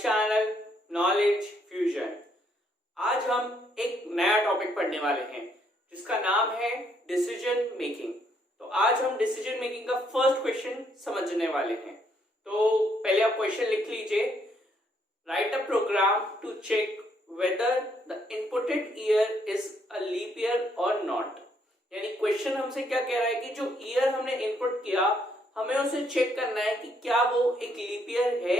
Channel knowledge fusion. आज हम एक नया टॉपिक पढ़ने वाले हैं जिसका नाम है डिसीजन मेकिंग। तो आज हम डिसीजन मेकिंग का फर्स्ट क्वेश्चन समझने वाले हैं। तो पहले आप क्वेश्चन लिख लीजिए। Write a program to check whether the inputed year is a leap year और नॉट। यानी क्वेश्चन हमसे क्या कह रहा है कि जो ईयर हमने इनपुट किया हमें उसे चेक करना है कि क्या वो एक लीप ईयर है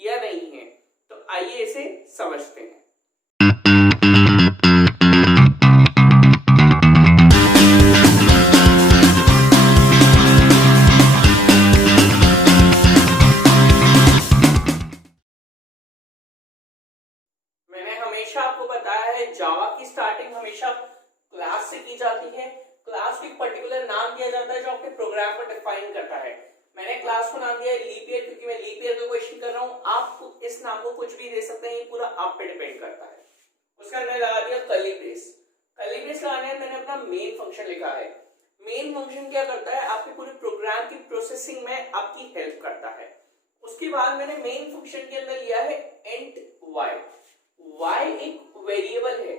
या नहीं है। तो आइए इसे समझते हैं। मैंने हमेशा आपको बताया है जावा की स्टार्टिंग हमेशा क्लास से की जाती है। क्लास को एक पर्टिकुलर नाम दिया जाता है जो आपके प्रोग्राम को डिफाइन करता है। मैंने क्लास को नाम दिया है लीप ईयर क्योंकि मैं लीप ईयर का क्वेश्चन कर रहा हूं। आप इस नाम को कुछ भी दे सकते हैं, ये पूरा आप पे डिपेंड करता है। उसका मैंने लगा दिया कर्ली ब्रेस। कर्ली ब्रेस लगाने में मैंने अपना मेन फंक्शन लिखा है। मेन फंक्शन क्या करता है, आपके पूरे प्रोग्राम की प्रोसेसिंग में आपकी हेल्प करता है। उसके बाद मैंने मेन फंक्शन के अंदर लिया है इंट वाई। वाई एक वेरिएबल है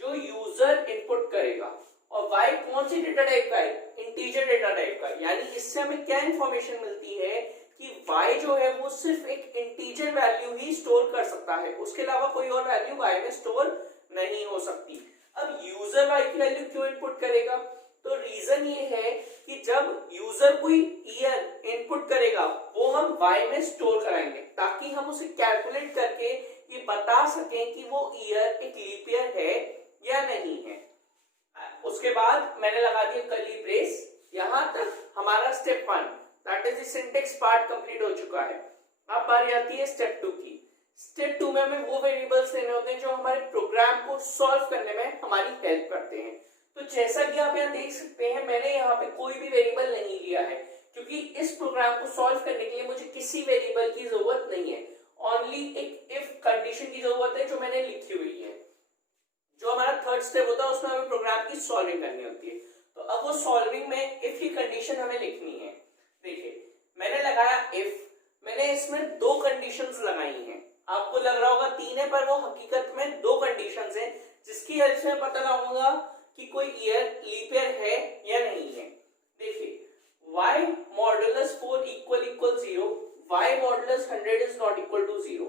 जो यूजर इनपुट करेगा और y कौन सी डेटा टाइप का है, इंटीजर डेटा टाइप का। यानी इससे हमें क्या इंफॉर्मेशन मिलती है कि y जो है वो सिर्फ एक इंटीजर वैल्यू ही स्टोर कर सकता है, उसके अलावा कोई और वैल्यू y में स्टोर नहीं हो सकती। अब यूजर y की वैल्यू क्यों इनपुट करेगा, तो रीजन ये है कि जब यूजर कोई ईयर इनपुट करेगा वो हम y में स्टोर कराएंगे ताकि हम उसे कैलकुलेट करके ये बता सकें कि वो ईयर एक लीप ईयर है या नहीं है। उसके बाद मैंने लगा दिया कर्ली ब्रेस। यहां तक हमारा step 1 that is the syntax part complete हो चुका है। अब बारी आती है स्टेप 2 की। स्टेप 2 में हमें वो वेरिएबल्स लेने होते हैं जो हमारे प्रोग्राम को सॉल्व करने में हमारी हेल्प करते हैं। तो जैसा कि आप यहाँ देख सकते हैं मैंने यहाँ पे कोई भी वेरिएबल नहीं लिया है क्योंकि इस प्रोग्राम को सॉल्व करने के लिए मुझे किसी वेरिएबल की जरूरत नहीं है। ओनली एक इफ कंडीशन की जरूरत है जो मैंने लिखी हुई है। जो हमारा थर्ड स्टेप होता है उसमें हमें प्रोग्राम की सॉल्विंग करनी होती है। तो अब वो सॉल्विंग में इफ की कंडीशन हमें लिखनी है। देखिए मैंने लगाया इफ, मैंने इसमें दो कंडीशंस लगाई हैं। आपको लग रहा होगा 3 है पर वो हकीकत में दो कंडीशंस हैं जिसकी हेल्प से मैं पता लगाऊंगा कि कोई ईयर लीप ईयर है या नहीं है। देखिए y modulus 4 equal 0, y modulus 100 is not equal to 0।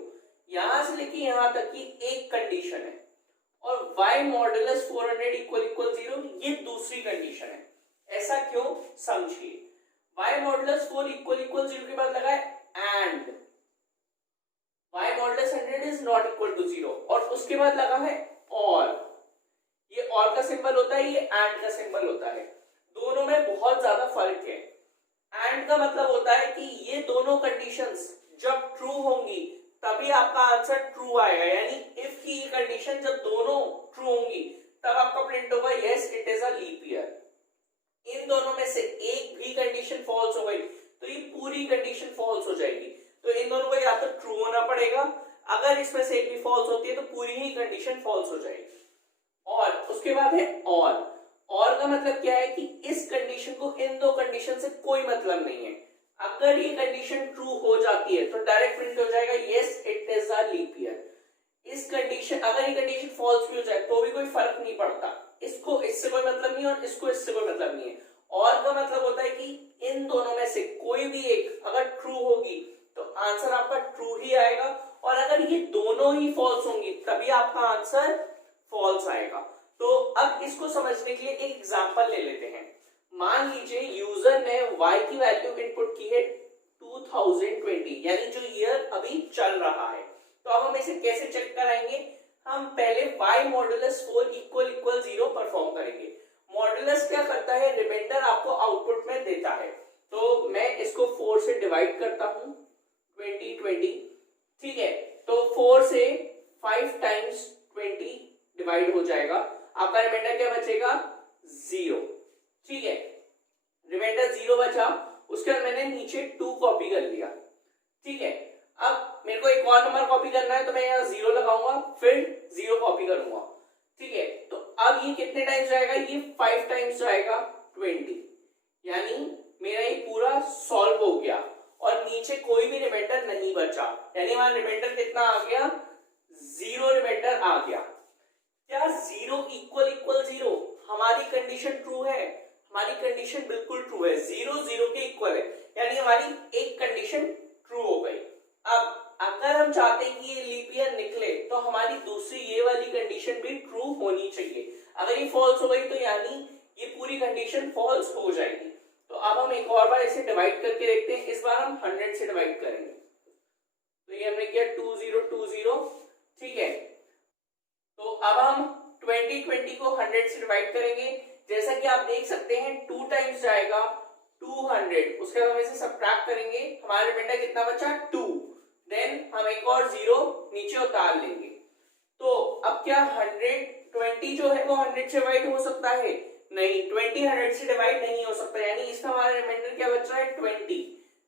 यहां से लेके यहां तक की एक कंडीशन है और y मॉडुलस 400 इक्वल 0 ये दूसरी कंडीशन है। ऐसा क्यों, समझिए। y मॉडुलस 4 इक्वल 0 के बाद लगा है and y modulus 100 is not equal to 0 और उसके बाद लगा है और। ये और का सिंबल होता है, ये एंड का सिंबल होता है। दोनों में बहुत ज्यादा फर्क है। एंड का मतलब होता है कि ये दोनों कंडीशंस जब ट्रू होंगी तभी आपका आंसर ट्रू आएगा। यानी इफ की कंडीशन जब दोनों ट्रू होंगी तब आपका प्रिंट होगा yes it is a leap year. इन दोनों में से एक भी कंडीशन फॉल्स हो गई तो ये पूरी कंडीशन फॉल्स हो जाएगी। तो इन दोनों को या तो ट्रू होना पड़ेगा, अगर इसमें से एक भी फॉल्स होती है तो पूरी ही कंडीशन फॉल्स हो जाएगी। और उसके बाद है और का मतलब क्या है कि इस कंडीशन को इन दो कंडीशन से कोई मतलब नहीं है। अगर ये कंडीशन ट्रू हो जाती है तो डायरेक्ट प्रिंट हो जाएगा yes it is a leap year. इस कंडीशन अगर ये कंडीशन फॉल्स भी हो जाए तो भी कोई फर्क नहीं पड़ता, इसको इससे कोई मतलब नहीं और इसको इससे कोई मतलब नहीं है। और का मतलब होता है कि इन दोनों में से कोई भी एक अगर ट्रू होगी तो आंसर आपका ट्रू ही आएगा और अगर ये दोनों ही फॉल्स होंगी तभी आपका आंसर फॉल्स आएगा। तो अब इसको समझने के लिए एक एग्जांपल ले लेते हैं। मान लीजिए यूजर ने y की वैल्यू इनपुट की है 2020 यानी जो ईयर अभी चल रहा है। तो अब हम इसे कैसे चेक कराएंगे, हम पहले y मॉडुलस 4 इक्वल 0 परफॉर्म करेंगे। मॉडुलस क्या करता है, रिमाइंडर आपको आउटपुट में देता है। तो मैं इसको 4 से डिवाइड करता हूं 2020, ठीक है। तो 4 से 5 टाइम्स 20 डिवाइड हो जाएगा, आपका रिमाइंडर क्या बचेगा 0, ठीक है। रिमाइंडर 0 बचा, उसके बाद मैंने नीचे 2 कॉपी कर लिया, ठीक है। अब मेरे को एक और नंबर कॉपी करना है तो मैं यहाँ 0 लगाऊंगा फिर 0 कॉपी करूंगा, ठीक है। तो अब ये कितने टाइम्स जाएगा, ये 5 टाइम्स जाएगा 20, यानी मेरा ये पूरा सॉल्व हो गया। और नीचे कोई भी रिमाइंडर नहीं बचा, यानी हमारा रिमाइंडर कितना आ गया, 0 रिमाइंडर आ गया। क्या 0 इक्वल इक्वल 0? हमारी कंडीशन ट्रू है, हमारी कंडीशन बिल्कुल ट्रू है, 0 0 के इक्वल है, यानी हमारी एक कंडीशन ट्रू हो गई। अब अगर हम चाहते हैं कि ये लीप ईयर निकले तो हमारी दूसरी ये वाली कंडीशन भी ट्रू होनी चाहिए। अगर ये फॉल्स हो गई तो यानी ये पूरी कंडीशन फॉल्स हो जाएगी। तो अब हम एक और बार इसे डिवाइड करके देखते हैं, इस बार हम 100 से डिवाइड करेंगे। तो ये हमने किया 2020, ठीक है। तो अब हम 2020 को 100 से डिवाइड करेंगे, जैसा कि आप देख सकते हैं 2 टाइम्स जाएगा 200, उसके बाद हम इसे सबट्रैक्ट करेंगे, हमारा रिमाइंडर कितना बचा 2, देन हम एक और 0 नीचे उतार लेंगे। तो अब क्या 120 जो है वो 100 से डिवाइड हो सकता है? नहीं, 20 100 से डिवाइड नहीं हो सकता, यानी इसका हमारा रिमाइंडर क्या बच रहा है 20,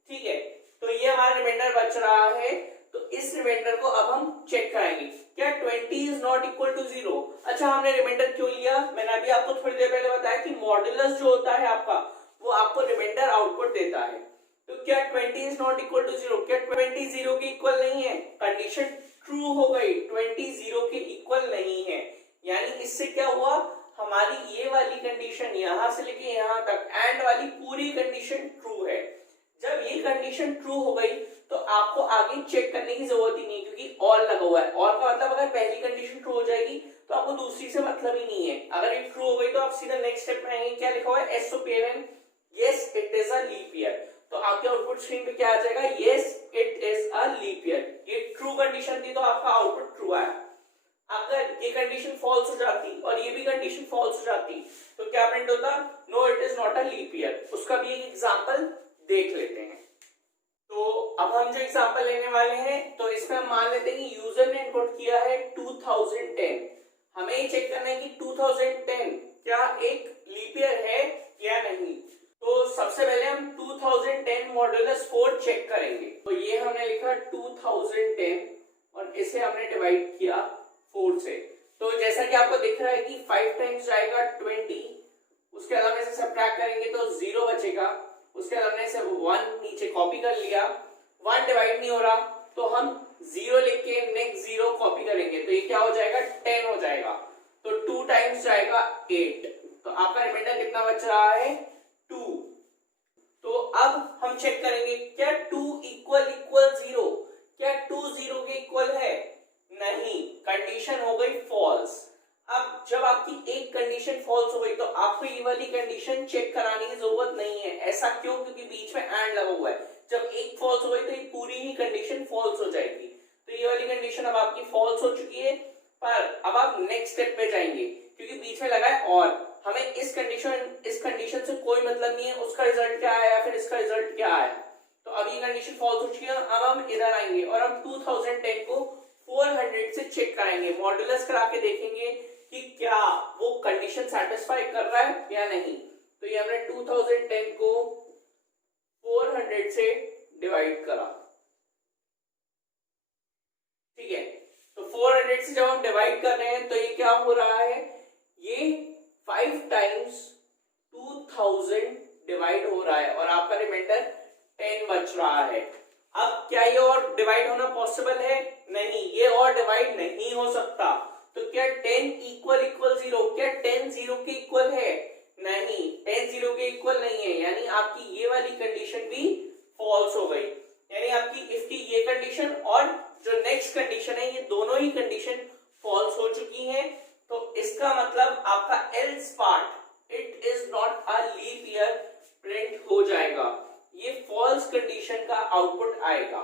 ठीक है। तो ये हमारा रिमाइंडर बच रहा है, तो इस रिमाइंडर को अब हम चेक कराएंगे, क्या 20 इज नॉट इक्वल टू 0? अच्छा, हमने रिमाइंडर क्यों लिया? मैंने अभी आपको थोड़ी देर पहले बताया कि मॉड्यूलस जो होता है आपका, वो आपको रिमाइंडर आउटपुट देता है। तो क्या 20 इज नॉट इक्वल टू 0? क्या 20 0 के इक्वल नहीं है? कंडीशन ट्रू हो गई, 20 0 के इक्वल नहीं है, यानी इससे क्या हुआ, हमारी ये वाली कंडीशन यहां से लेके यहां तक एंड वाली पूरी कंडीशन ट्रू है। जब ये कंडीशन ट्रू हो गई तो आपको आगे चेक करने की जरूरत ही नहीं, क्योंकि और लगा हुआ है। और का मतलब अगर पहली कंडीशन ट्रू हो जाएगी तो आपको दूसरी से मतलब ही नहीं है। अगर ये ट्रू हो गई तो आप सीधा नेक्स्ट स्टेप में आएंगे, क्या लिखा हुआ है SOPLN, yes it is a leap year. तो आपके आउटपुट स्क्रीन पे क्या आ जाएगा, yes it is a leap year. ये ट्रू कंडीशन थी तो आपका आउटपुट ट्रू आया। अगर ये कंडीशन फॉल्स हो जाती और ये भी कंडीशन फॉल्स हो जाती तो क्या प्रिंट होता, no it is not a leap year. उसका भी एक एग्जांपल देख लेते हैं। तो अब हम जो एग्जांपल लेने वाले हैं, तो इसमें हम मान लेते हैं कि यूजर ने इनपुट किया है 2010। हमें ये चेक करना है कि 2010 क्या एक लीप ईयर है या नहीं। तो सबसे पहले हम 2010 मॉड्यूलस 4 चेक करेंगे। तो ये हमने लिखा 2010 और इसे हमने डिवाइड किया 4 से। तो जैसा कि आपको दिख रहा है कि 5 टाइम्स जाएगा 20, उसके अलावा इसे सबट्रैक्ट करेंगे तो 0 बचेगा, उसके अलावा इसे 1 नीचे कॉपी कर लिया, 1 डिवाइड नहीं हो रहा तो हम 0 लिख के नेक्स्ट 0 कॉपी करेंगे, तो ये क्या हो जाएगा 10 हो जाएगा। तो 2 टाइम्स जाएगा 8, तो आपका रिमाइंडर कितना बच रहा है 2। तो अब हम चेक करेंगे क्या 2 इक्वल इक्वल 0, क्या 2 0 के इक्वल है? नहीं, कंडीशन हो गई फॉल्स। अब जब आपकी एक कंडीशन फॉल्स हो गई तो आपको ये वाली कंडीशन चेक कराने की जरूरत नहीं है। ऐसा क्यों? क्योंकि बीच में एंड लगा हुआ है। जब एक फॉल्स हो गई तो ये पूरी ही कंडीशन फॉल्स हो जाएगी। तो ये वाली कंडीशन अब आपकी फॉल्स हो चुकी है, पर अब आप नेक्स्ट स्टेप पे जाएंगे क्योंकि बीच में लगा है और हमें इस कंडीशन से कोई मतलब नहीं है उसका रिजल्ट क्या आया फिर इसका रिजल्ट क्या आया। तो अब ये कंडीशन फॉल्स हो चुकी है। अब हम इधर आएंगे और हम 2010 को 400 से चेक कराएंगे, मॉड्यूलस करा के देखेंगे कि क्या वो कंडीशन सेटिस्फाई कर रहा है या नहीं। तो ये हमने 2010 को 400 से डिवाइड करा, ठीक है। तो 400 से जब हम डिवाइड कर रहे हैं तो ये क्या हो रहा है, ये 5 टाइम्स 2000 डिवाइड हो रहा है और आपका रिमाइंडर 10 बच रहा है। अब क्या ये और डिवाइड होना पॉसिबल है? नहीं, ये और डिवाइड नहीं हो सकता। तो क्या 10 इक्वल इक्वल 0, क्या 10 0 के इक्वल है? नहीं, 10 0 के इक्वल नहीं है, यानी आपकी ये वाली कंडीशन भी फॉल्स हो गई। यानी आपकी इफ की ये कंडीशन और जो नेक्स्ट कंडीशन है ये दोनों ही कंडीशन फॉल्स हो चुकी हैं। तो इसका मतलब आपका else part it is not a leap year print हो जाएगा। ये फॉल्स कंडीशन का आउटपुट आएगा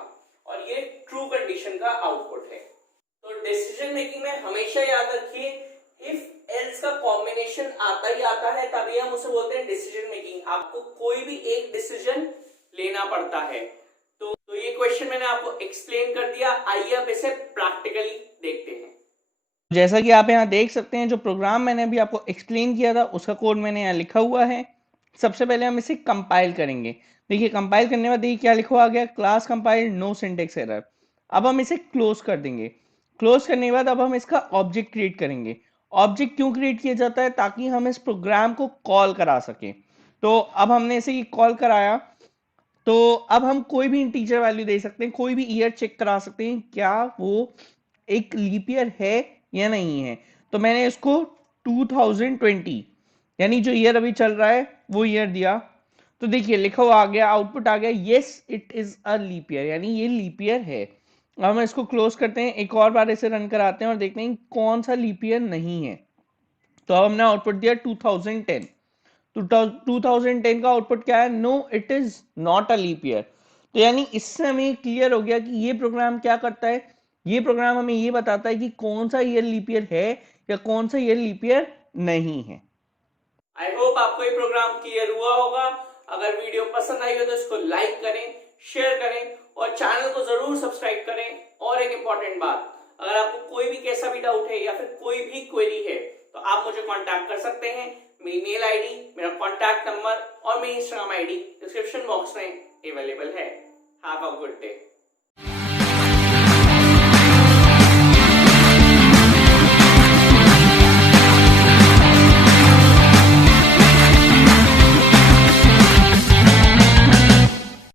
और ये ट्रू कंडीशन का आउटपुट है। तो डिसीजन मेकिंग में हमेशा याद रखिए इफ एल्स का कॉम्बिनेशन आता ही आता है तभी हम उसे बोलते हैं डिसीजन मेकिंग। आपको कोई भी एक डिसीजन लेना पड़ता है। तो ये क्वेश्चन मैंने आपको एक्सप्लेन कर दिया, आइए अब इसे प्रैक्टिकली देखते हैं। जैसा कि आप यहाँ देख सकते हैं जो प्रोग्राम मैंने अभी आपको एक्सप्लेन किया था उसका कोड मैंने यहाँ लिखा हुआ है। सबसे पहले हम इसे कंपाइल करेंगे। देखिए कंपाइल करने के बाद देखिए क्या लिखा हुआ गया, class compile no syntax error. अब हम इसे क्लोज कर देंगे। क्लोज करने के बाद अब हम इसका ऑब्जेक्ट क्रिएट करेंगे। ऑब्जेक्ट क्यों क्रिएट किया जाता है? ताकि हम इस प्रोग्राम को कॉल करा सके। तो अब हमने इसे कॉल कराया तो अब हम कोई भी इंटीजर वैल्यू दे सकते हैं, कोई भी ईयर चेक करा सकते हैं क्या वो एक लीप ईयर है या नहीं है। तो मैंने इसको 2020 यानी जो ईयर अभी चल रहा है वो ईयर दिया, तो देखिए लिखा हुआ आ गया, आउटपुट आ गया, yes it is a leap year, यानी ये लीप ईयर है। अब हम इसको क्लोज करते हैं, एक और बार इसे रन कराते हैं और देखते हैं कौन सा लीप ईयर नहीं है। तो अब हमने आउटपुट दिया 2010, तो 2010 का आउटपुट क्या है, no it is not a leap year. तो यानी इससे हमें क्लियर हो गया कि ये प्रोग्राम क्या करता है, ये प्रोग्राम हमें ये बताता है कि कौन सा ईयर लीप ईयर है या कौन सा ईयर लीप ईयर नहीं है। आई होप आपको ये प्रोग्राम क्लियर हुआ होगा। अगर वीडियो पसंद आई हो तो इसको लाइक करें, शेयर करें और चैनल को जरूर सब्सक्राइब करें। और एक इंपॉर्टेंट बात, अगर आपको कोई भी कैसा भी डाउट है या फिर कोई भी क्वेरी है तो आप मुझे कांटेक्ट कर सकते हैं। मेरी मेल आईडी, मेरा कांटेक्ट नंबर और मेरी इंस्टाग्राम आईडी डिस्क्रिप्शन बॉक्स में अवेलेबल है। Have a good day.